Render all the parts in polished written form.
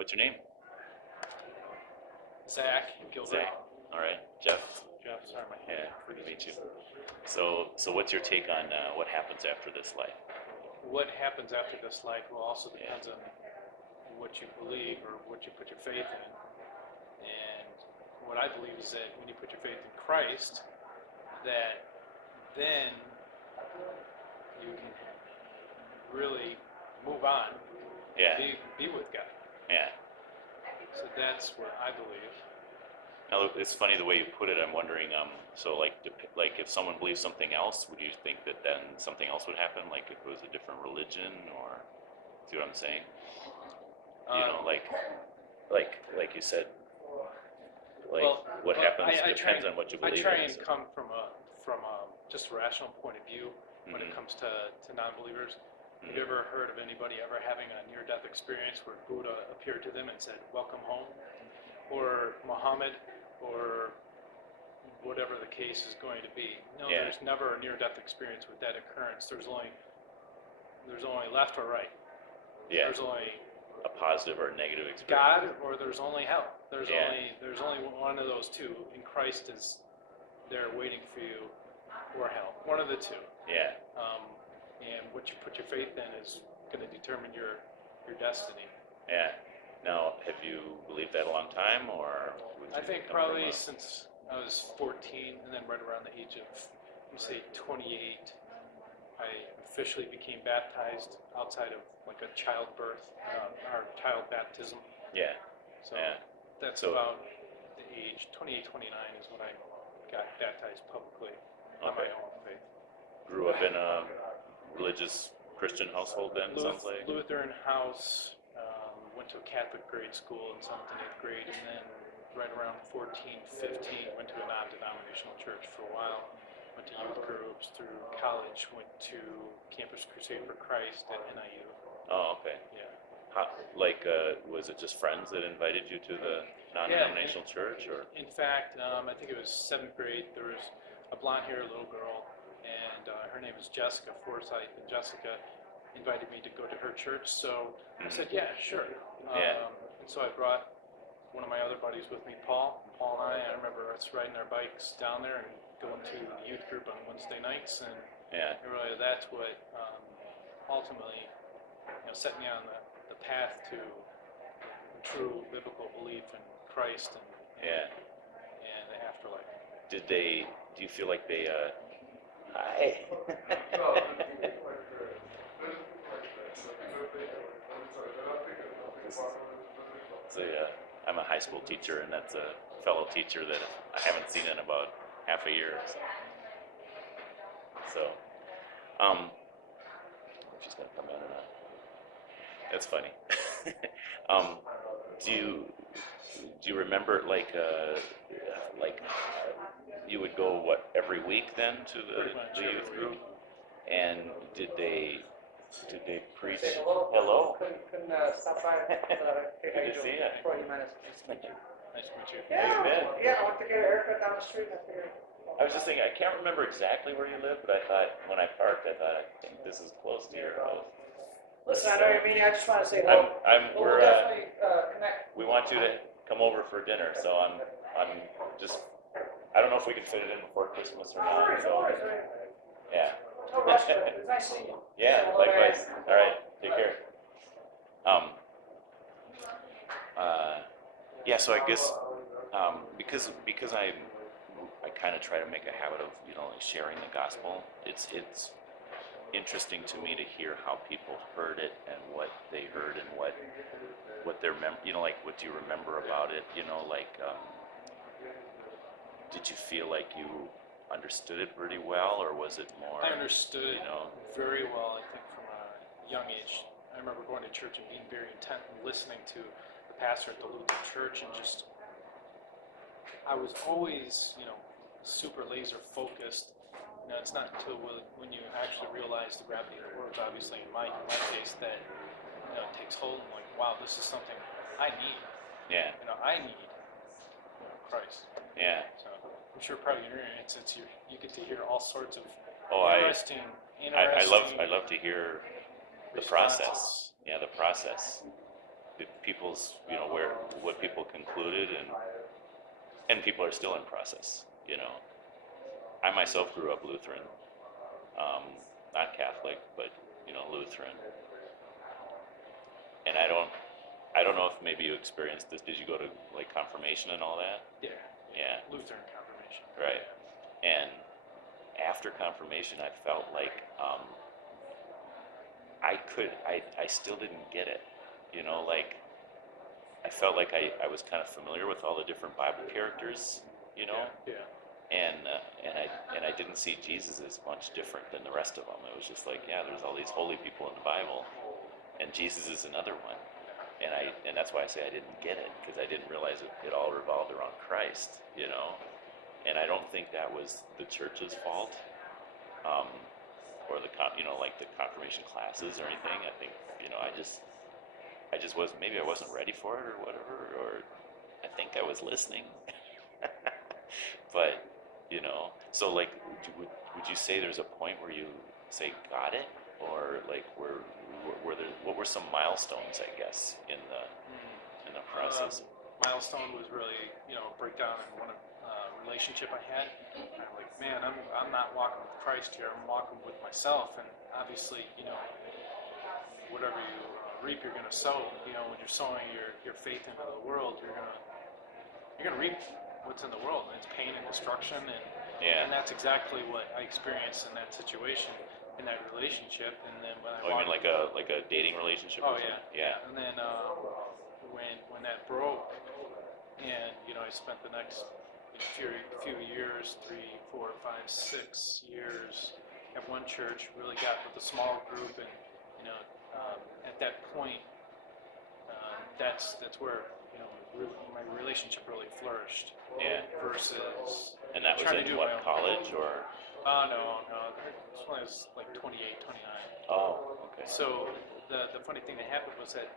What's your name? Zach. Zach. All right. Jeff. Jeff, sorry, my Yeah, good to meet you. So what's your take on what happens after this life? What happens after this life will also depends on what you believe or what you put your faith in. And what I believe is that when you put your faith in Christ, that then you can really move on, Yeah. be with God. Yeah. So that's what I believe. Now, it's funny the way you put it. I'm wondering, so like if someone believes something else, would you think that then something else would happen? Like if it was a different religion, or see what I'm saying? You know, like you said, what happens depends on what you believe. I try and come from a just a rational point of view when it comes to non-believers. Have you ever heard of anybody ever having a near-death experience where Buddha appeared to them and said, "Welcome home," or Muhammad, or whatever the case is going to be? No, there's never a near-death experience with that occurrence. There's only left or right. Yeah. There's only a positive or negative experience. God, or there's only hell. There's only one of those two, and Christ is there waiting for you, or hell. One of the two. Yeah. And what you put your faith in is going to determine your destiny. Yeah. Now, have you believed that a long time, or? I think probably since I was 14, and then right around the age of, say, 28, I officially became baptized outside of like a childbirth, or child baptism. Yeah. So that's about the age, 28, 29 is when I got baptized publicly on my own faith. Grew up in a religious Christian household then, sounds like? Lutheran house, went to a Catholic grade school in 7th and 8th grade, and then right around 14, 15, went to a non-denominational church for a while. Went to youth groups through college, went to Campus Crusade for Christ at NIU. Oh, okay. Yeah. Was it just friends that invited you to the non-denominational church, or? In fact, I think it was 7th grade. There was a blonde-haired little girl, and her name is Jessica Forsyth, and Jessica invited me to go to her church, so I said, yeah, sure. And so I brought one of my other buddies with me, Paul. Paul and I remember us riding our bikes down there and going to the youth group on Wednesday nights, and really that's what ultimately set me on the path to true biblical belief in Christ and the afterlife. Do you feel like they I'm a high school teacher, and that's a fellow teacher that I haven't seen in about half a year. So if she's gonna come in or not. That's funny. Do you remember like you would go every week then to the youth group? And did they preach? Hello. Couldn't stop by. Good to see you. 40 minutes. Nice to meet you. Nice to meet you. Yeah, I went to get a haircut down the street. I was just thinking, I can't remember exactly where you live, but I thought when I parked, I think this is close to your house. Listen, I know what you mean. I just want to say hello. We'll definitely connect. We want you to come over for dinner, so I'm just. I don't know if we can fit it in before Christmas or not. No worries. Yeah. No rush, but it's nice seeing you. Yeah, likewise. All right, take care. So I guess because I kind of try to make a habit of sharing the gospel. It's interesting to me to hear how people heard it and what they heard and what their like what do you remember about it? Did you feel like you understood it pretty well, or was it more? I understood it very well, I think, from a young age. I remember going to church and being very intent and listening to the pastor at the Lutheran church, and just, I was always, super laser focused. It's not until when you actually realize the gravity of the words, obviously in my case, that it takes hold, and like, wow, this is something I need. Yeah. I need Christ. Yeah. So I'm sure part of your experience, you get to hear all sorts of interesting. I love to hear the responses. process. Yeah, the process. people's, where what people concluded, and people are still in process. I myself grew up Lutheran, not Catholic, but Lutheran, and I don't know if maybe you experienced this. Did you go to like confirmation and all that? Yeah. Yeah. Lutheran confirmation. Right. And after confirmation, I felt like I still didn't get it. Like I felt like I was kind of familiar with all the different Bible characters, Yeah. and I didn't see Jesus as much different than the rest of them. It was just like, yeah, there's all these holy people in the Bible, and Jesus is another one. And that's why I say I didn't get it, because I didn't realize it all revolved around Christ, And I don't think that was the church's fault, or like the confirmation classes or anything. I think I just was, maybe I wasn't ready for it or whatever, or I think I was listening. But so like, would you say there's a point where you say got it, or like were there, what were some milestones, I guess, in the process? Milestone was really, a breakdown in one relationship I had. I'm like, man, I'm not walking with Christ here. I'm walking with myself, and obviously, whatever you reap, you're going to sow. When you're sowing your faith into the world, you're going to reap what's in the world, and it's pain and destruction, and that's exactly what I experienced in that situation, in that relationship. And then when I mean like a dating relationship? Oh or yeah. Yeah. And then when that broke, and I spent the next few years, 3, 4, 5, 6 years at one church. Really got with a small group, and at that point, that's where my relationship really flourished. Yeah. Versus. And that was in what, college or? No. This one was like 28, 29. Oh, okay. So the funny thing that happened was that,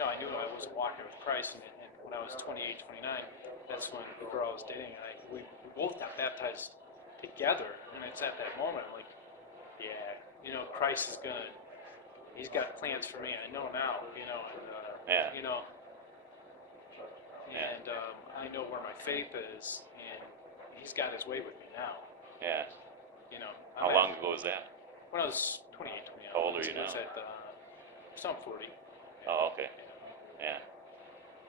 I knew I wasn't walking with Christ, and when I was 28, 29, that's when the girl I was dating, we both got baptized together, and it's at that moment, like, yeah, Christ is he's got plans for me, I know now, and I know where my faith is, and he's got his way with me now. Yeah. How long ago was that? When I was 28, 29. How old are you now? So I'm 40. Oh, okay. Yeah.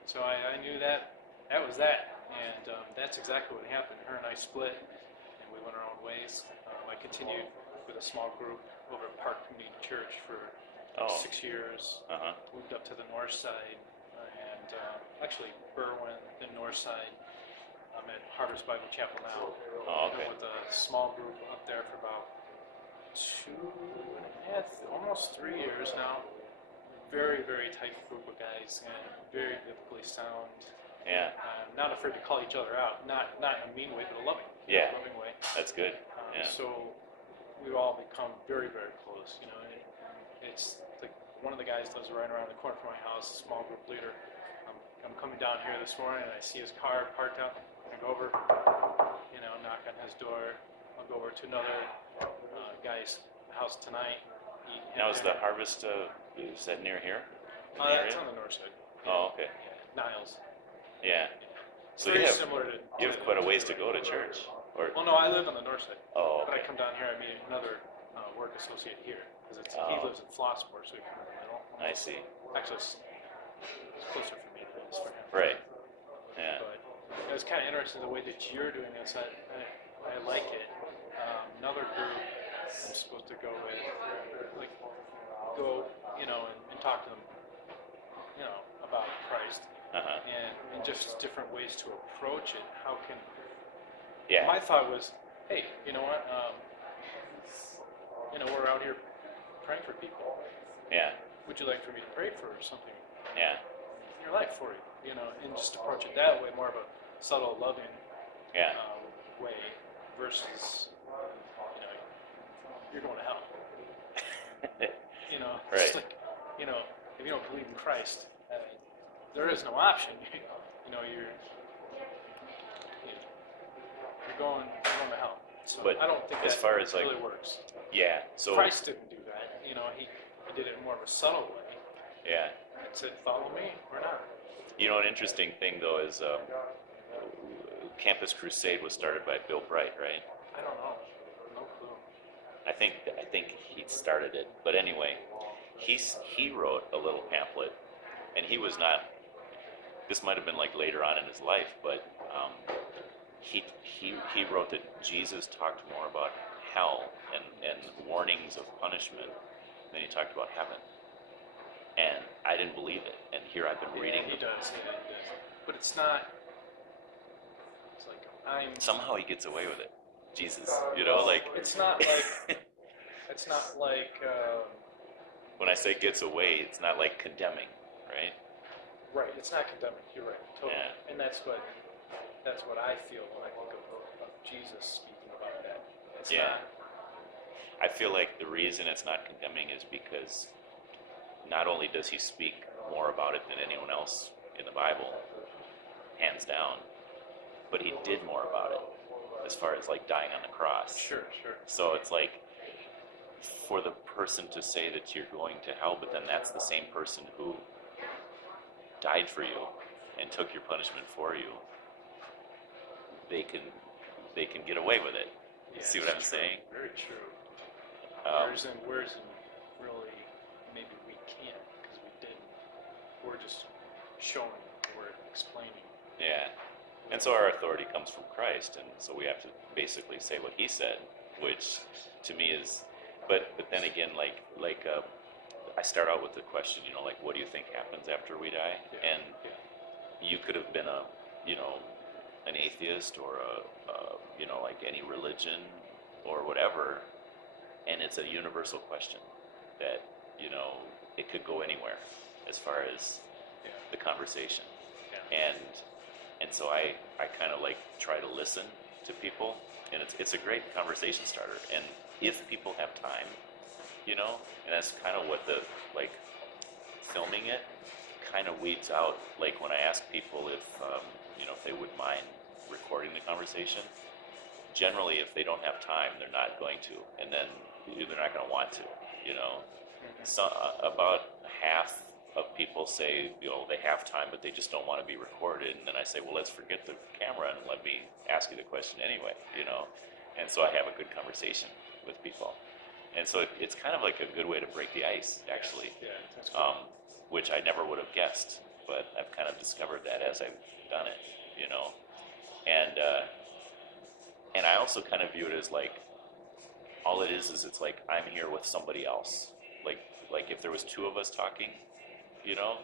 So I knew that was that, and that's exactly what happened. Her and I split, and we went our own ways. I continued with a small group over at Park Community Church for 6 years. Uh-huh. Moved up to the north side, and actually Berwyn, the north side. I'm at Harvest Bible Chapel now. Oh, okay. With a small group up there for about 2.5, almost 3 years now. Very, very tight group of guys, and very biblically sound. Yeah. Not afraid to call each other out, not in a mean way, but a loving, loving way. That's good. Yeah. So we've all become very, very close. It's like one of the guys lives right around the corner from my house, a small group leader. I'm coming down here this morning, and I see his car parked out. I'm gonna go over, knock on his door. I'll go over to another guy's house tonight. Now is the harvest? Is that near here? That's on the north side. Oh, okay. Yeah, Niles. Yeah. So very similar to. You have quite a ways to go to church. Or. Well, no, I live on the north side. Oh, okay. But I come down here. I meet another work associate here because he lives in Flossmoor, so we come in the middle. I see. Actually, it's closer for me than it is for him. Right. Yeah. But it was kind of interesting the way that you're doing this. I like it. Another group I'm supposed to go with, like, and talk to them, about Christ, and just different ways to approach it. How can? Yeah. My thought was, hey, you know what? We're out here praying for people. Yeah. Would you like for me to pray for something? Yeah. In your life for you, and just approach it that way, more of a subtle, loving way versus, you're going to hell. Right. Just like, if you don't believe in Christ, there is no option. You're going to hell. So but I don't think as that far as really like, works. Yeah. So Christ didn't do that. He did it in more of a subtle way. Yeah. and said, follow me or not. You know, an interesting thing though is Campus Crusade was started by Bill Bright, right? I don't know. No clue. I think he started it, but anyway, he wrote a little pamphlet, and he was not. This might have been like later on in his life, but he wrote that Jesus talked more about hell and warnings of punishment than he talked about heaven. And I didn't believe it, and here I've been reading. He does, but it's not. It's like somehow he gets away with it. Jesus, you know, like it's not like it's not like. When I say gets away, it's not like condemning, right? Right, it's not condemning. You're right, totally. Yeah. And that's what I feel when I think of Jesus speaking about that. It's not. I feel like the reason it's not condemning is because not only does he speak more about it than anyone else in the Bible, hands down, but he did more about it as far as like dying on the cross. Sure. So it's like for the person to say that you're going to hell, but then that's the same person who died for you and took your punishment for you, they can get away with it. Yeah, see what I'm saying? Very true. Whereas in really, maybe we can't because we didn't. We're just showing, we're explaining. Yeah. And so our authority comes from Christ, and so we have to basically say what he said, which to me is, but then again, I start out with the question, you know, like, what do you think happens after we die? Yeah. And you could have been an atheist or like any religion or whatever, and it's a universal question that, you know, it could go anywhere as far as the conversation. Yeah. And so I kind of like try to listen to people, and it's a great conversation starter. And if people have time, you know, and that's kind of what the, like, filming it kind of weeds out, like when I ask people if, if they would mind recording the conversation, generally if they don't have time, they're not going to, and then they're not going to want to, you know. So about half of people say, you know, they have time, but they just don't want to be recorded. And then I say, well, let's forget the camera and let me ask you the question anyway, you know. And so I have a good conversation with people. And so it's kind of like a good way to break the ice, actually, Yeah, that's cool. which I never would have guessed, but I've kind of discovered that as I've done it, you know. And I also kind of view it as like, all it is it's like I'm here with somebody else. Like if there was two of us talking, you know,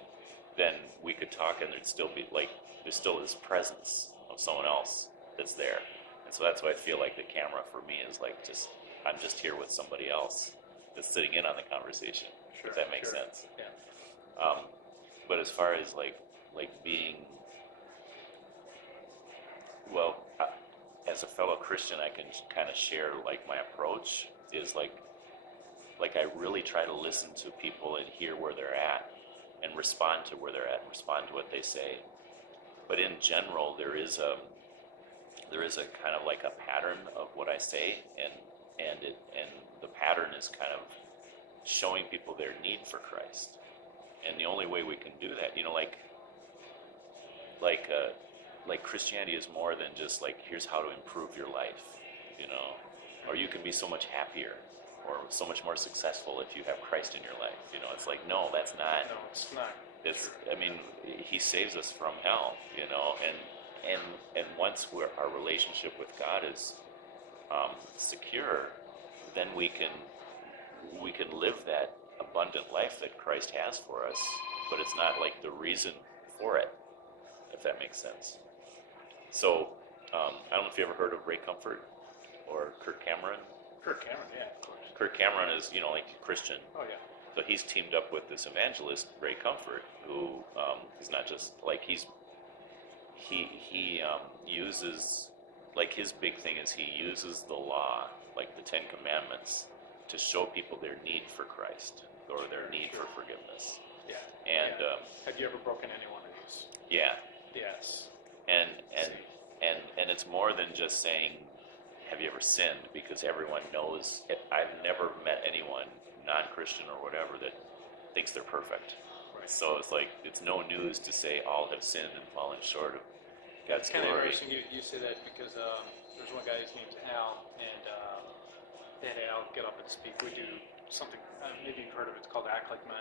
then we could talk and there'd still be like, there's still this presence of someone else that's there. And so that's why I feel like the camera for me is like I'm just here with somebody else that's sitting in on the conversation. Sure, if that makes sure. sense. Yeah. But as far as like being, well, as a fellow Christian, I can kind of share like my approach is like I really try to listen to people and hear where they're at and respond to where they're at and respond to what they say. But in general, there is a kind of like a pattern of what I say, and the pattern is kind of showing people their need for Christ. And the only way we can do that, you know, like Christianity is more than just like, here's how to improve your life, you know, or you can be so much happier or so much more successful if you have Christ in your life. You know, it's like, no, that's not. No, it's not. It's, I mean, he saves us from hell, you know, and once our relationship with God is secure, then we can live that abundant life that Christ has for us, but it's not like the reason for it, if that makes sense. So, I don't know if you ever heard of Ray Comfort or Kirk Cameron. Kirk Cameron, yeah, of course. Kirk Cameron is, you know, like Christian. Oh, yeah. So he's teamed up with this evangelist, Ray Comfort, who is not just like he uses, like, his big thing is he uses the law, like the Ten Commandments, to show people their need for Christ or their need for forgiveness. Yeah. And have you ever broken any one of these? Yeah. Yes. And it's more than just saying, have you ever sinned? Because everyone knows. I've never met anyone, non-Christian or whatever, that thinks they're perfect. Right. So it's like, it's no news to say all have sinned and fallen short of God's It's kind of glory. interesting you say that because there's one guy, his name's Al, and they had Al get up and speak. We do something, maybe you've heard of it, it's called Act Like Men.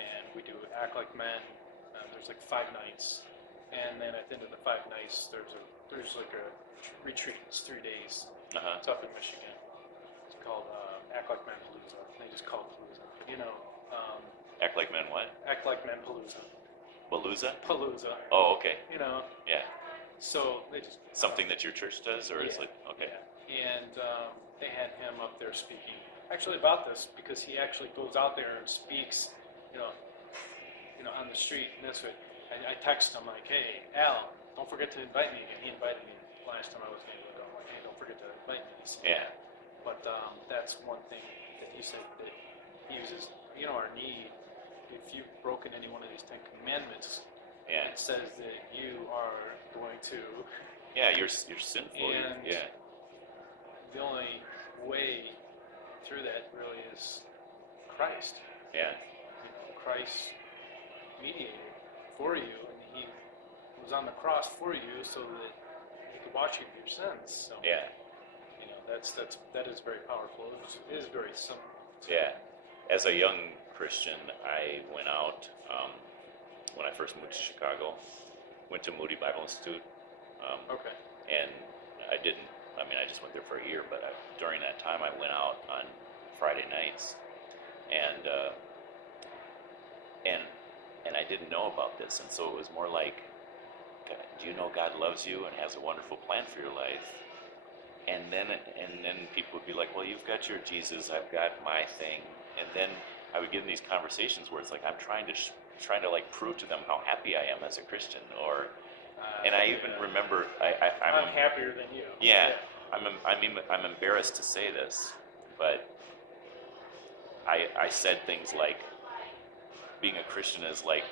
And we do Act Like Men. There's like 5 nights. And then at the end of the 5 nights, there's like a retreat. It's 3 days. Uh-huh. It's up in Michigan. It's called Act Like Men Palooza. They just call it Palooza. Act Like Men what? Act Like Men Palooza. Palooza? Palooza. Oh, okay. Yeah. So they just Something that your church does, or it's like, okay. Yeah. And they had him up there speaking actually about this because he actually goes out there and speaks, on the street. And that's what I text him like, hey, Al, don't forget to invite me again. He invited me last time I was going to go. I'm like, hey, don't forget to invite me. Yeah. But that's one thing that he said that he uses, our need. If you've broken any one of these 10 commandments, Yeah. it says that you are going to. Yeah, you're sinful. And Yeah. the only way through that really is Christ. Yeah. Christ mediated for you, and he was on the cross for you so that he could wash you of your sins. So, Yeah. that is very powerful. It is very simple. Yeah. As a young Christian, I went out when I first moved to Chicago, went to Moody Bible Institute. Okay. And I just went there for a year, but during that time I went out on Friday nights, and I didn't know about this, and so it was more like, do you know God loves you and has a wonderful plan for your life? And then people would be like, well, you've got your Jesus, I've got my thing, and then I would get in these conversations where it's like I'm trying to like prove to them how happy I am as a Christian, and I even remember I'm happier than you. Yeah, I'm embarrassed to say this, but I said things like, being a Christian is like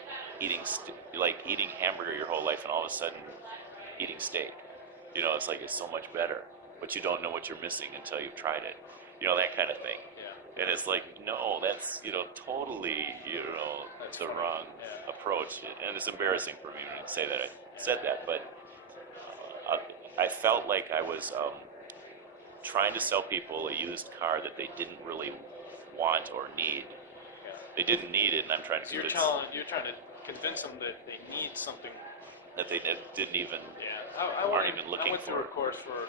eating hamburger your whole life and all of a sudden eating steak. It's like it's so much better, but you don't know what you're missing until you've tried it. That kind of thing. Yeah. And it's like, no, that's totally That's the funny. wrong Yeah. approach, and it's embarrassing for me to say that I said that, but I felt like I was trying to sell people a used car that they didn't really want or need. Yeah. They didn't need it, and I'm trying to So you're trying to convince them that they need something that they didn't even I aren't even looking I went through for. a course for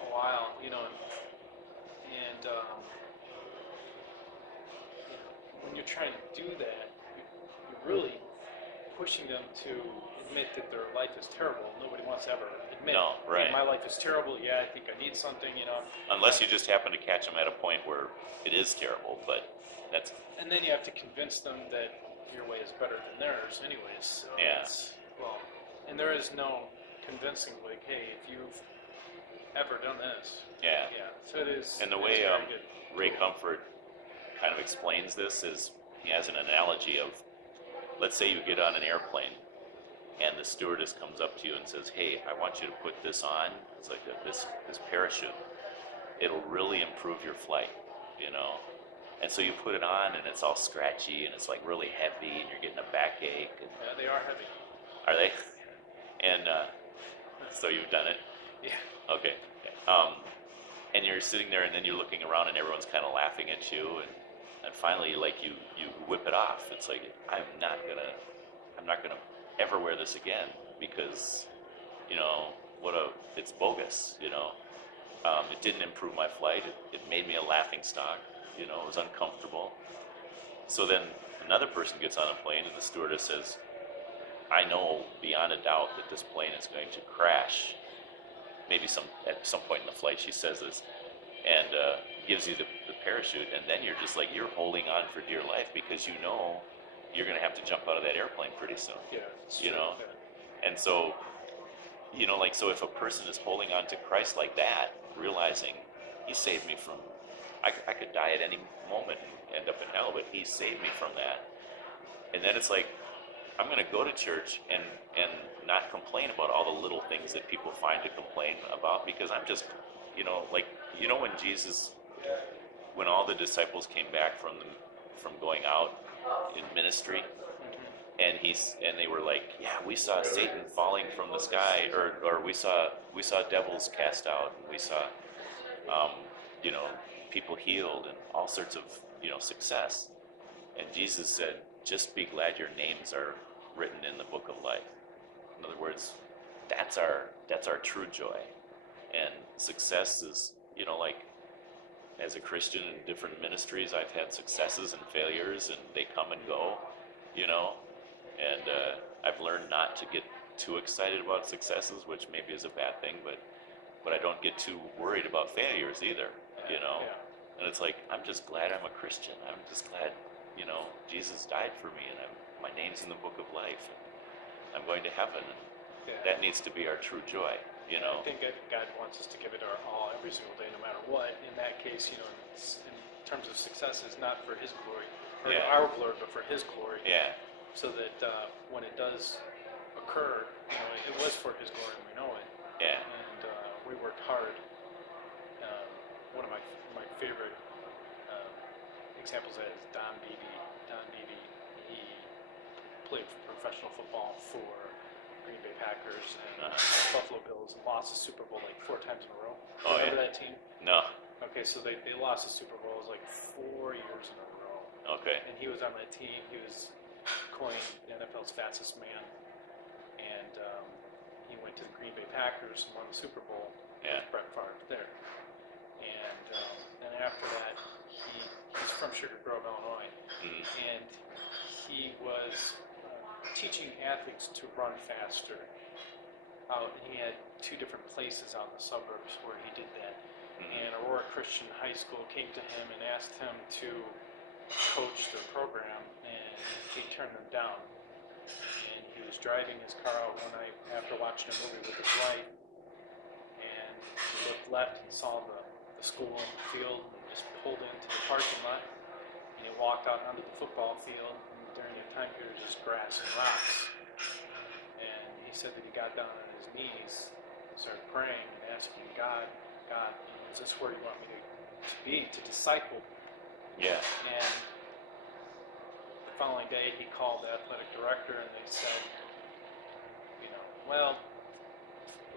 a while, and when you're trying to do that, you're really pushing them to admit that their life is terrible. Nobody wants to ever admit, No, right. hey, my life is terrible. Yeah, I think I need something. Unless you just happen to catch them at a point where it is terrible, but that's. And then you have to convince them that your way is better than theirs, anyways. So Yeah. And there is no convincing, like, hey, if you've ever done this. Yeah. Yeah. So it is. And the it way is very good. Ray Comfort kind of explains this is he has an analogy of, let's say you get on an airplane and the stewardess comes up to you and says, hey, I want you to put this on. It's like this parachute. It'll really improve your flight, And so you put it on and it's all scratchy and it's like really heavy and you're getting a backache. Yeah, they are heavy. Are they? And so you've done it? Yeah. Okay. And you're sitting there and then you're looking around and everyone's kind of laughing at you and finally like you whip it off. It's like, I'm not gonna ever wear this again because, it's bogus, It didn't improve my flight. It made me a laughing stock, it was uncomfortable. So then another person gets on a plane and the stewardess says, I know beyond a doubt that this plane is going to crash. Maybe at some point in the flight she says this, and gives you the parachute, and then you're just like, you're holding on for dear life because you're going to have to jump out of that airplane pretty soon. Yeah. And so, so if a person is holding on to Christ like that, realizing he saved me from, I could die at any moment and end up in hell, but he saved me from that. And then it's like, I'm going to go to church and not complain about all the little things that people find to complain about because I'm just, when all the disciples came back from going out in ministry, and they were like, yeah, we saw Satan falling from the sky, or we saw devils cast out, and we saw um, you know, people healed and all sorts of success. And Jesus said, just be glad your names are written in the book of life. In other words, that's our true joy. And success is, like, as a Christian in different ministries, I've had successes and failures, and they come and go, and I've learned not to get too excited about successes, which maybe is a bad thing, but I don't get too worried about failures either, Yeah. And it's like, I'm just glad I'm a Christian. I'm just glad, Jesus died for me, and my name's in the book of life, and I'm going to heaven, and that needs to be our true joy, I think that God wants us to give it our all every single day, no matter what. In that case, in terms of success, is not for His glory, or our glory, but for His glory. Yeah. So that when it does occur, it was for His glory, and we know it. Yeah. And we worked hard. One of my favorite examples of that is Don Beebe. Don Beebe, he played professional football for Green Bay Packers and Buffalo Bills, and lost the Super Bowl like 4 times in a row. Remember that team? No. Okay, so they lost the Super Bowl like 4 years in a row. Okay. And he was on that team. He was coined the NFL's fastest man, and he went to the Green Bay Packers and won the Super Bowl. Yeah. With Brett Favre there. And after that, he's from Sugar Grove, Illinois, and he was teaching athletes to run faster. And he had 2 different places out in the suburbs where he did that. And Aurora Christian High School came to him and asked him to coach their program, and he turned them down. And he was driving his car out one night after watching a movie with his wife, and he looked left and saw the school in the field, and just pulled into the parking lot. And he walked out onto the football field, and during that time period, it was just grass and rocks. And he said that he got down on his knees, started praying and asking God, is this where you want me to be, to disciple? Yeah. And the following day, he called the athletic director, and they said, well,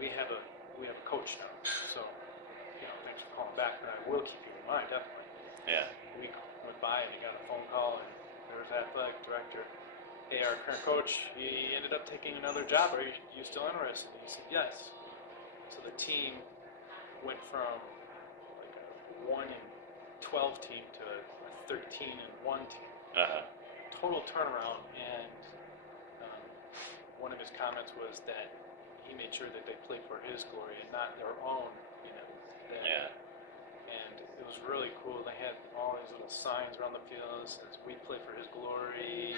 we have a coach now, so thanks for calling back, but I will keep you in mind, definitely. Yeah. A week went by, and he got a phone call, and there was the athletic director. Hey, our current coach, he ended up taking another job. Are you still interested? And he said yes. So the team went from like a 1-12 team to a 13-1 team. Total turnaround, and one of his comments was that he made sure that they played for his glory and not their own. And it was really cool. They had all these little signs around the field that says, "We play for His glory,"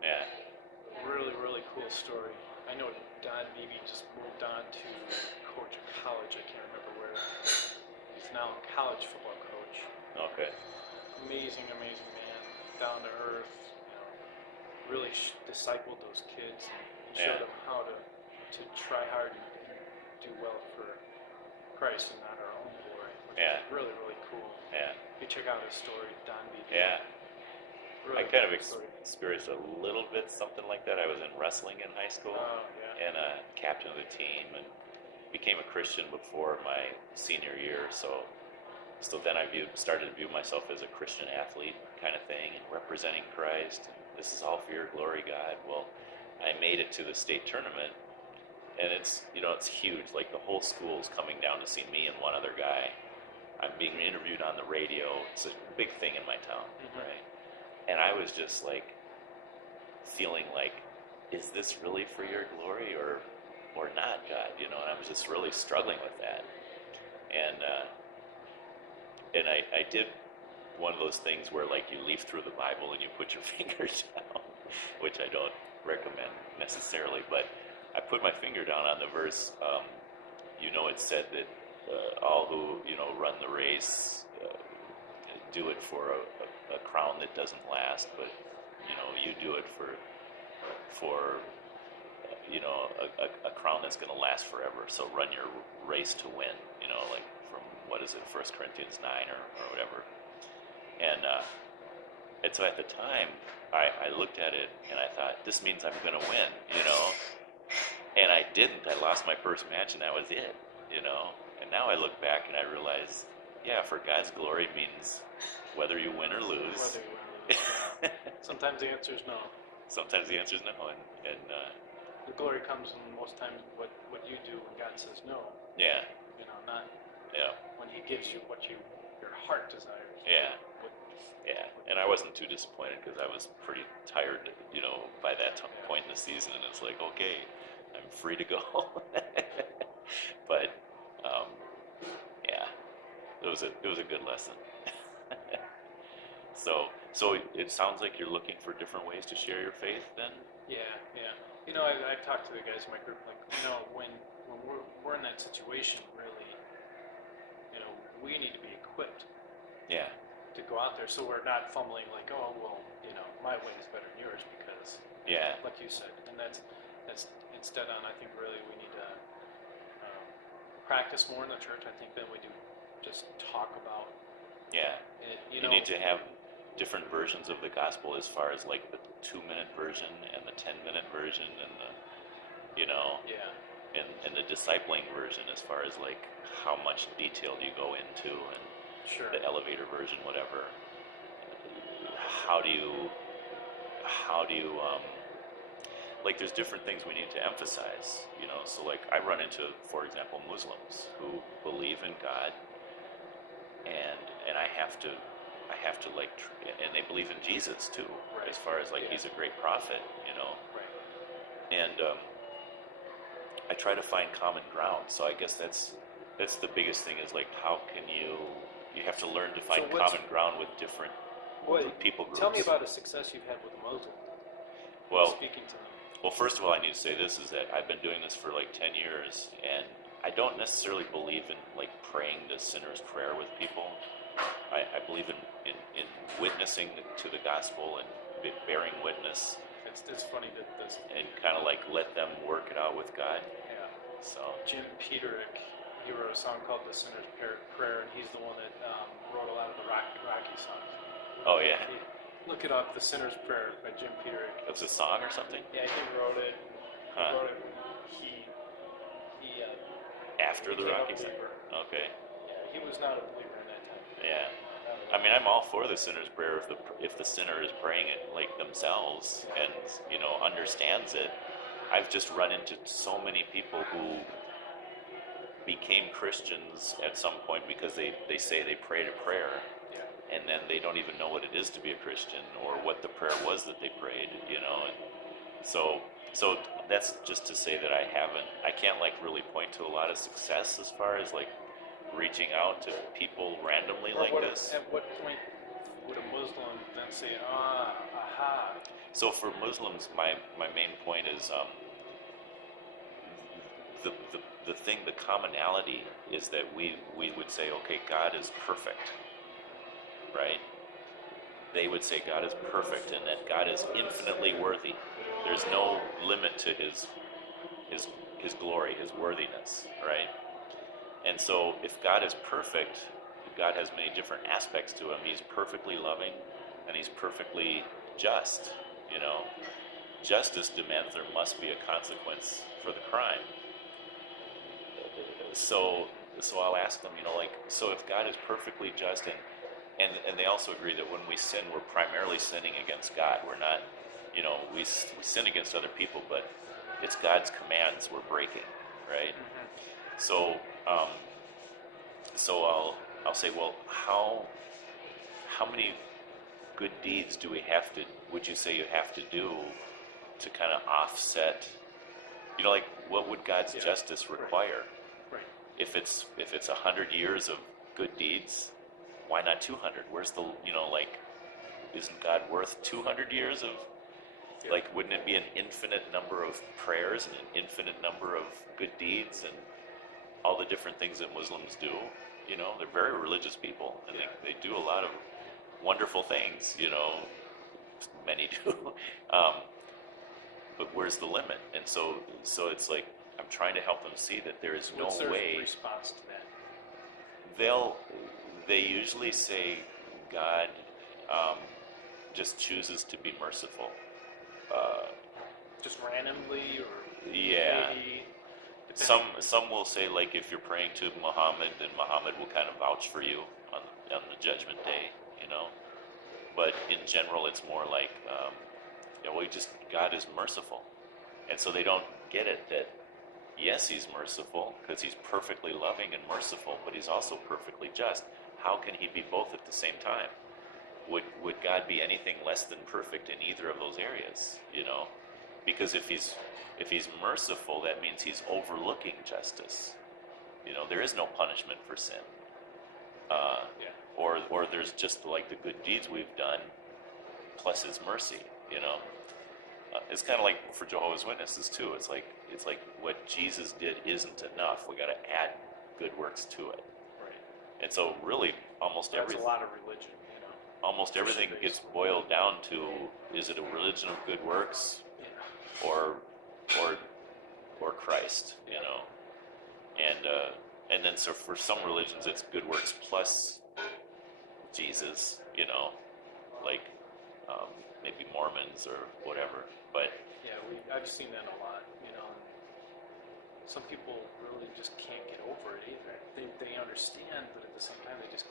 and really, really cool story. I know Don Beebe just moved on to coach a college. I can't remember where. He's now a college football coach. Okay. Amazing man, down to earth. Really discipled those kids and showed them how to try hard and do well for Christ and not our own glory, which is really, really cool. Yeah. You check out his story, Don Beebe. Yeah. Really I kind of story. experienced a little bit something like that. I was in wrestling in high school, and captain of the team, and became a Christian before my senior year. So then I started to view myself as a Christian athlete kind of thing, and representing Christ. And this is all for your glory, God. Well, I made it to the state tournament. And it's huge. Like, the whole school's coming down to see me and one other guy. I'm being interviewed on the radio. It's a big thing in my town, right? And I was just like feeling like, is this really for your glory or not, God? And I was just really struggling with that. And I did one of those things where, like, you leaf through the Bible and you put your finger down, which I don't recommend necessarily, but I put my finger down on the verse. It said that all who run the race do it for a crown that doesn't last, but you do it for a crown that's going to last forever. So run your race to win. Like from what is it, 1 Corinthians 9 or whatever. And And so at the time, I looked at it and I thought, this means I'm going to win, And I didn't. I lost my first match and that was it. And now I look back and I realize, yeah, for God's glory means whether you win or lose. Whether you win or lose, yeah. Sometimes the answer is no. Sometimes the answer is no. And the glory comes in most times what you do when God says no. Yeah. Not yeah. when He gives you what your heart desires. Yeah. Yeah, and I wasn't too disappointed because I was pretty tired, by that point in the season, and it's like, okay, I'm free to go. But, yeah, it was a good lesson. So it sounds like you're looking for different ways to share your faith, then. Yeah. I've talked to the guys in my group, like, when we're in that situation, really, we need to be equipped. Yeah. To go out there, so we're not fumbling like, oh well, my way is better than yours because, yeah, like you said, and that's instead on. I think really we need to practice more in the church. I think than we do just talk about. Yeah, it, you need to have different versions of the gospel as far as like the 2-minute version and the 10-minute version and the, yeah, and the discipling version as far as like how much detail do you go into and. Sure. The elevator version, whatever. How do you like there's different things we need to emphasize, so like I run into, for example, Muslims who believe in God and I have to like and they believe in Jesus too, right. As far as like he's a great prophet, Right. And I try to find common ground, so I guess that's the biggest thing is like how can you have to learn to find common ground with different people groups. Tell me about a success you've had with a Muslim. Well, speaking to them. Well, first of all, I need to say this is that I've been doing this for like 10 years, and I don't necessarily believe in like praying the sinner's prayer with people. I believe in witnessing to the gospel and bearing witness. It's funny that this and kind of like let them work it out with God. Yeah. So Jim Peterick, he wrote a song called "The Sinner's Prayer," and he's the one that wrote a lot of the Rocky songs. Oh yeah. Look it up, "The Sinner's Prayer" by Jim Peterick. That's a song or something? Yeah, he wrote it. Huh. He wrote it. He after the Rocky song. Okay. Yeah, he was not a believer in that time. Yeah. I mean, I'm all for the sinner's prayer if the sinner is praying it like themselves and understands it. I've just run into so many people who became Christians at some point because they say they prayed a prayer, and then they don't even know what it is to be a Christian or what the prayer was that they prayed, And so that's just to say that I can't like really point to a lot of success as far as like reaching out to people randomly this. At what point would a Muslim then say, aha? So for Muslims, my main point is the thing, the commonality is that we would say, okay, God is perfect, right? They would say God is perfect and that God is infinitely worthy. There's no limit to his glory, his worthiness, right? And so if God is perfect, God has many different aspects to him. He's perfectly loving and he's perfectly just, Justice demands there must be a consequence for the crime. So I'll ask them, so if God is perfectly just and they also agree that when we sin, we're primarily sinning against God. We're not, we sin against other people, but it's God's commands we're breaking, right? Mm-hmm. So I'll say, well, how many good deeds would you say you have to do to kind of offset, what would God's justice require? Right. If it's 100 years of good deeds, why not 200? Where's the, isn't God worth 200 years of, wouldn't it be an infinite number of prayers and an infinite number of good deeds and all the different things that Muslims do? They're very religious people, and they do a lot of wonderful things, many do. But where's the limit? And so it's like, I'm trying to help them see that there is no What's their way. response to that? They usually say, God, just chooses to be merciful. Just randomly, or Yeah. maybe Some will say, like, if you're praying to Muhammad, then Muhammad will kind of vouch for you on the judgment day, you know. But in general, it's more like, God is merciful, and so they don't get it that yes, He's merciful because He's perfectly loving and merciful, but He's also perfectly just. How can He be both at the same time? Would God be anything less than perfect in either of those areas? You know, because if He's merciful, that means He's overlooking justice. You know, there is no punishment for sin. Or there's just like the good deeds we've done plus His mercy. You know, it's kind of like for Jehovah's Witnesses too. It's like what Jesus did isn't enough. We got to add good works to it. Right. And so really, almost That's everything. a lot of religion. You know. Almost everything gets boiled down to: is it a religion of good works, or Christ? You know, and then so for some religions it's good works plus Jesus. You know, like maybe Mormons or whatever. But yeah, I've seen that a lot. You know, some people really just can't get over it either. They understand, but at the same time they just,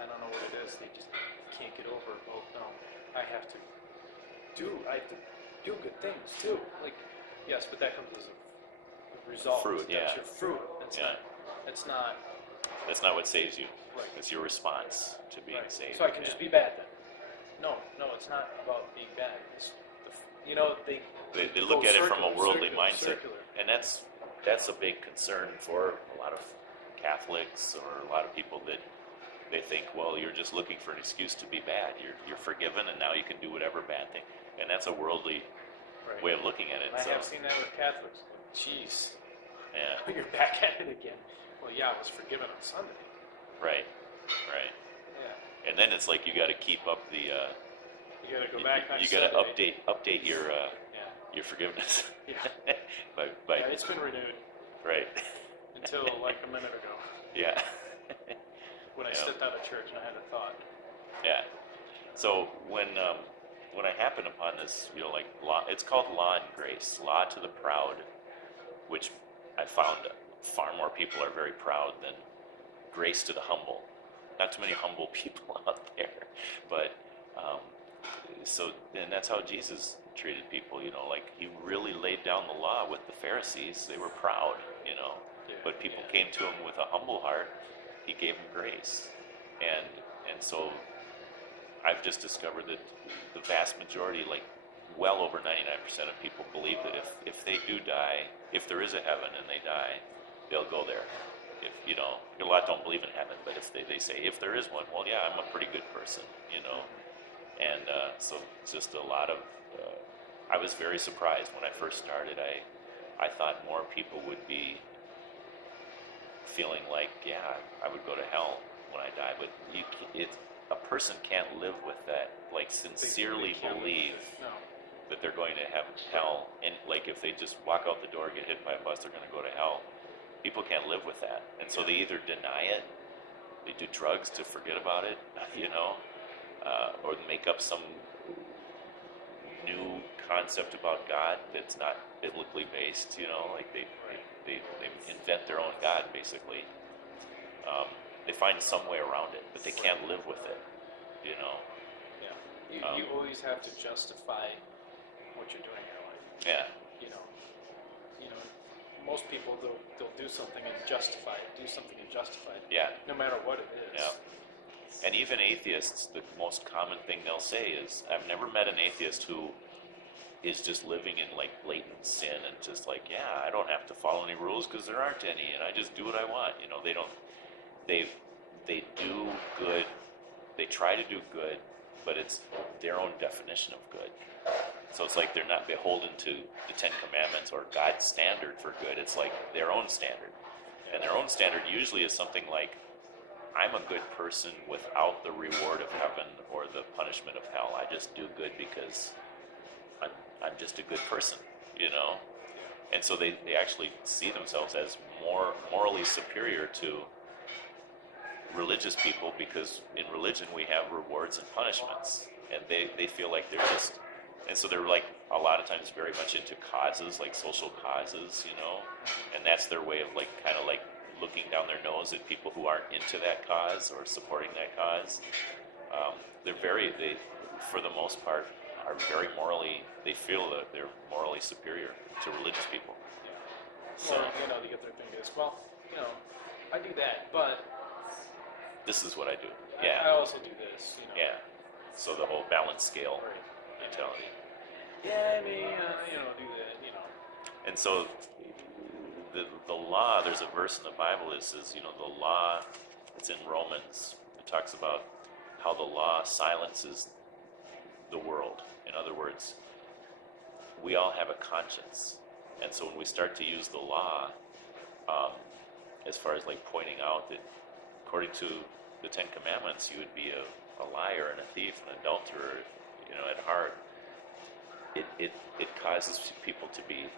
I don't know what it is. They just can't get over. Oh no, I have to do good things too. Like, yes, but that comes as a result. Fruit, That's your fruit. That's not. That's not what saves you. Right. It's your response to being saved. So I can just be bad then. No, it's not about being bad. They look at it from a worldly mindset, circular. and that's a big concern for a lot of Catholics or a lot of people that they think, well, you're just looking for an excuse to be bad. You're forgiven, and now you can do whatever bad thing, and that's a worldly way of looking at it. And I have seen that with Catholics. Jeez. Yeah. You're back at it again. Well, yeah, I was forgiven on Sunday. Right. Yeah. And then it's like you got to keep up the. You got to go back next You got to Sunday. update your forgiveness. Yeah. by Yeah, it's been renewed. Right. Until like a minute ago. Yeah. When I stepped out of church and I had a thought. Yeah. So when I happen upon this, like law, it's called law and grace, law to the proud, which I found far more people are very proud than grace to the humble. Not too many humble people out there, but and that's how Jesus treated people. You know, like He really laid down the law with the Pharisees. They were proud, you know, but people came to Him with a humble heart. He gave them grace, and so I've just discovered that the vast majority, like well over 99% of people, believe that if they do die, if there is a heaven and they die, they'll go there. If you know, a lot don't believe in heaven, but if they say if there is one, well, yeah, I'm a pretty good person, you know, and so just a lot of. I was very surprised when I first started. I thought more people would be feeling like, yeah, I would go to hell when I die, but a person can't live with that, like sincerely believe that they're going to have hell, and like if they just walk out the door, get hit by a bus, they're going to go to hell. People can't live with that, and so they either deny it, they do drugs to forget about it, you know, or make up some new concept about God that's not biblically based, you know, like they invent their own God, basically. They find some way around it, but they can't live with it, you know. Yeah. You always have to justify what you're doing in your life. Yeah. You know, most people they'll do something and justify it. Do something and justify it. Yeah. No matter what it is. Yeah. And even atheists, the most common thing they'll say is, I've never met an atheist who is just living in like blatant sin and just like, yeah, I don't have to follow any rules because there aren't any, and I just do what I want. You know, they don't. They do good. They try to do good, but it's their own definition of good. So it's like they're not beholden to the Ten Commandments or God's standard for good. It's like their own standard. And their own standard usually is something like, I'm a good person without the reward of heaven or the punishment of hell. I just do good because I'm just a good person, you know? And so they actually see themselves as more morally superior to religious people, because in religion we have rewards and punishments. and they feel like they're just, and so they're like a lot of times very much into causes, like social causes, and that's their way of like kind of like looking down their nose at people who aren't into that cause or supporting that cause. They, for the most part, are very morally, they feel that they're morally superior to religious people. So, they get their thing is, well, I do that, but this is what I do. Yeah. I also do this, Yeah. So the whole balance scale right. mentality. Yeah, I mean, do that, And so the law, there's a verse in the Bible that says, the law, it's in Romans, it talks about how the law silences the world. In other words, we all have a conscience. And so when we start to use the law, as far as like pointing out that according to the Ten Commandments, you would be a liar and a thief and an adulterer, at heart, it causes people to be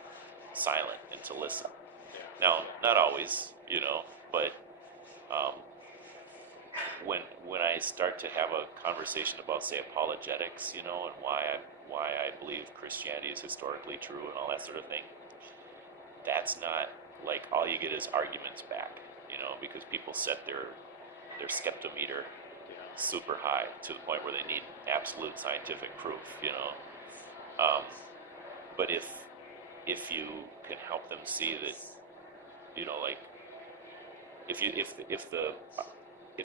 silent and to listen. Yeah. Now, not always, but when I start to have a conversation about, say, apologetics, and why I believe Christianity is historically true and all that sort of thing, that's not like all you get is arguments back, because people set their skeptometer super high to the point where they need absolute scientific proof, but if you can help them see that, like if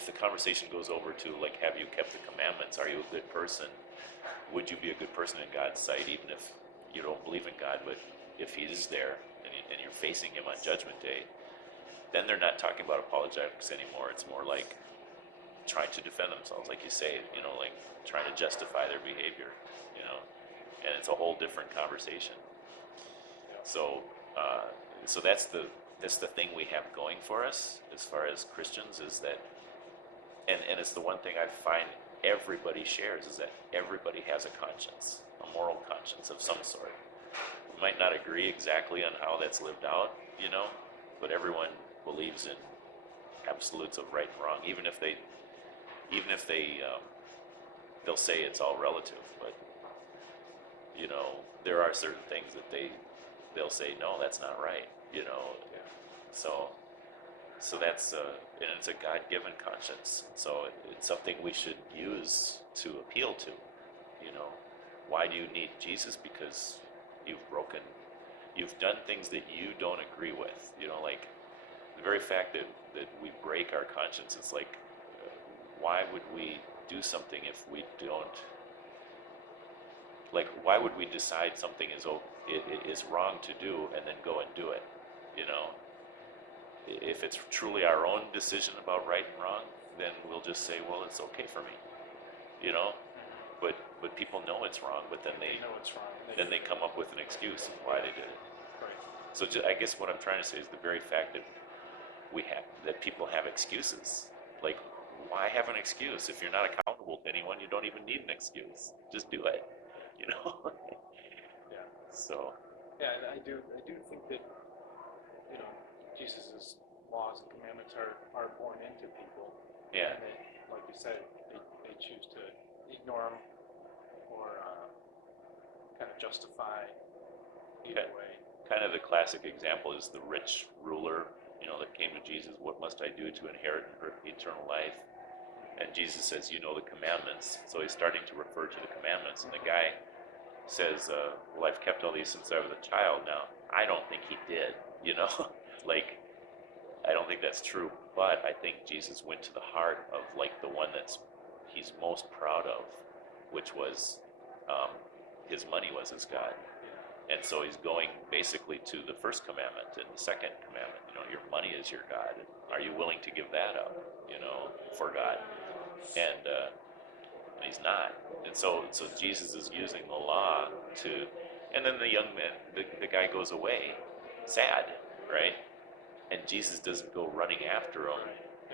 the conversation goes over to like, have you kept the commandments? Are you a good person? Would you be a good person in God's sight, even if you don't believe in God, but if He is there and you're facing Him on Judgment Day, then they're not talking about apologetics anymore. It's more like trying to defend themselves, like you say, like trying to justify their behavior, and it's a whole different conversation. So, so that's the thing we have going for us as far as Christians is that, and it's the one thing I find everybody shares is that everybody has a conscience, a moral conscience of some sort. We might not agree exactly on how that's lived out, but everyone believes in absolutes of right and wrong, even if they'll say it's all relative, but there are certain things that they'll say, no, that's not right, so that's and it's a God-given conscience, so it's something we should use to appeal to. Why do you need Jesus? Because you've done things that you don't agree with, like the very fact that we break our conscience, it's like, why would we do something if we don't, like, why would we decide something is wrong to do and then go and do it, If it's truly our own decision about right and wrong, then we'll just say, well, it's okay for me, but people know it's wrong, but then they know it's wrong. They come up with an excuse of why they did it. Right. So I guess what I'm trying to say is the very fact that people have excuses. Like, why have an excuse? If you're not accountable to anyone, you don't even need an excuse. Just do it, Yeah. So. Yeah, I do think that, Jesus' laws and commandments are born into people. Yeah. And they, like you said, they choose to ignore them or kind of justify either way. Kind of the classic example is the rich ruler, that came to Jesus. What must I do to inherit eternal life? And Jesus says, the commandments. So he's starting to refer to the commandments. And the guy says, well, I've kept all these since I was a child. Now, I don't think he did, like, I don't think that's true. But I think Jesus went to the heart of, like, the one he's most proud of, which was his money was his God. And so he's going basically to the first commandment and the second commandment. Your money is your God. Are you willing to give that up, for God? And he's not. And so Jesus is using the law to, and then the young man, the guy goes away, sad, right? And Jesus doesn't go running after him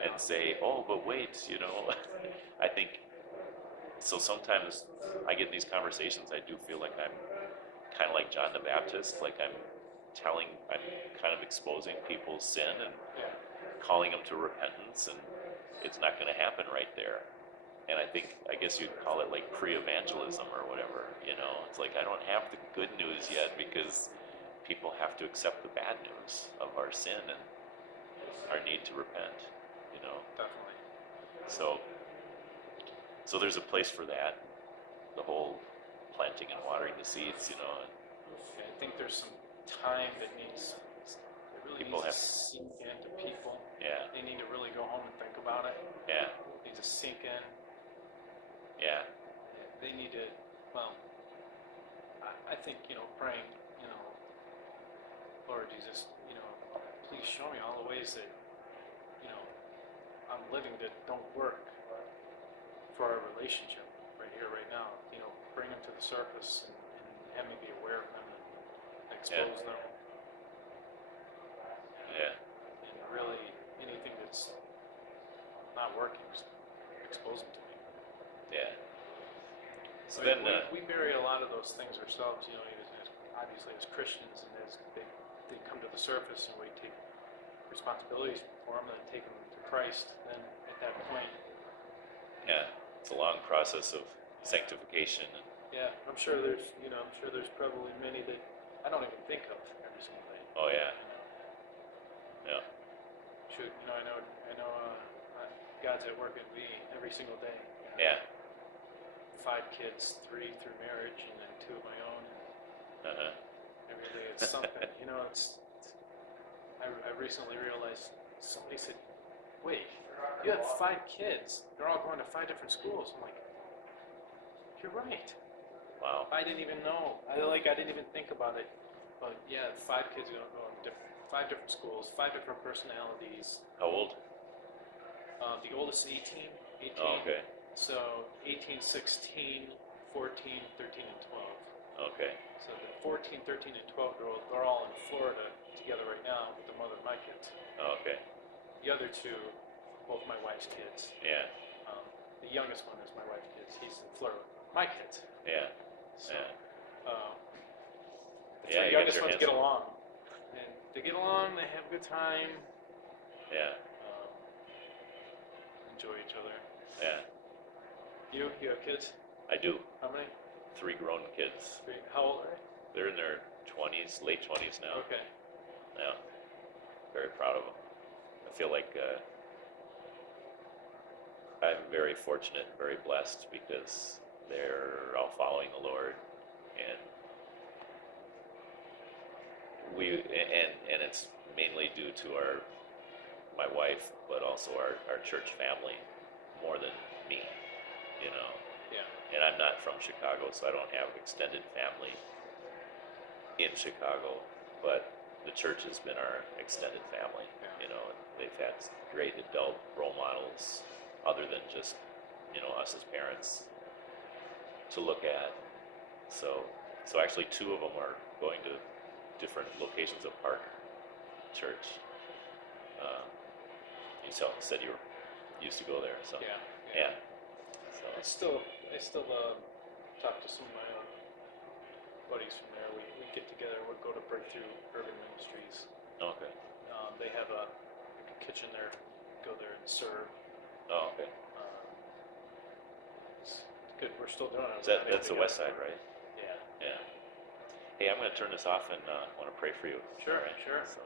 and say, oh, but wait, I think, so sometimes I get in these conversations, I do feel like I'm kind of like John the Baptist, like I'm kind of exposing people's sin and calling them to repentance, and it's not going to happen right there. and I guess you'd call it like pre-evangelism or whatever, it's like I don't have the good news yet because people have to accept the bad news of our sin and our need to repent, Definitely. So there's a place for that, the whole planting and watering the seeds, and I think there's some time that really people needs have, to sink into people. yeah, They need to really go home and think about it. yeah, It needs to sink in. yeah, They need to, well, I think, praying, Lord Jesus, please show me all the ways that, I'm living that don't work for our relationship right here, right now. Bring them to the surface and have me be aware of them and expose them. yeah, And really, anything that's not working, just expose them to me. yeah. So I mean, then, we bury a lot of those things ourselves, obviously as Christians, and as they come to the surface and we take responsibilities for them and take them to Christ, then at that point, yeah, it's a long process of sanctification. yeah, I'm sure there's probably many that I don't even think of every single day. Oh yeah, yeah, Shoot, I know God's at work in me every single day. yeah, 5 kids, 3 through marriage, and then 2 of my own. uh-huh. Every day it's something. I recently realized somebody said, "Wait, you have 5 kids. They're all going to 5 different schools." I'm like, "You're right. Wow, I didn't even know. I didn't even think about it. But yeah, 5 kids are going to 5 different schools, 5 different personalities. how old? The oldest is 18. Oh, okay, So 18, 16, 14, 13, and 12. okay, So the 14, 13, and 12-year-old, they're all in Florida together right now with the mother of my kids. oh, okay, The other 2, both my wife's kids. yeah, The youngest one is my wife's kids. He's in Florida with my kids. yeah, So, yeah. the Yeah, 3 you got youngest your ones hands get full. along. And they get along, they have a good time, Yeah, enjoy each other. yeah, You have kids? I do. How many? 3 grown kids. 3. How old are they? They're in their 20s, late 20s now. Okay. Yeah, very proud of them. I feel like I'm very fortunate and very blessed because they're all following the Lord, and and it's mainly due to my wife, but also our church family more than me, Yeah. And I'm not from Chicago, so I don't have extended family in Chicago, but the church has been our extended family, Yeah. and they've had great adult role models other than just, us as parents to look at. So actually 2 of them are going to different locations of Park Church. You said you used to go there, so Yeah. So I still talk to some of my own buddies from there. We get together. We go to Breakthrough Urban Ministries. okay. They have a kitchen there. Go there and serve. Oh, okay. It's good. We're still doing it. That's the west side, right? Yeah. Yeah. Hey, I'm going to turn this off and want to pray for you. Sure. All right? Sure. So.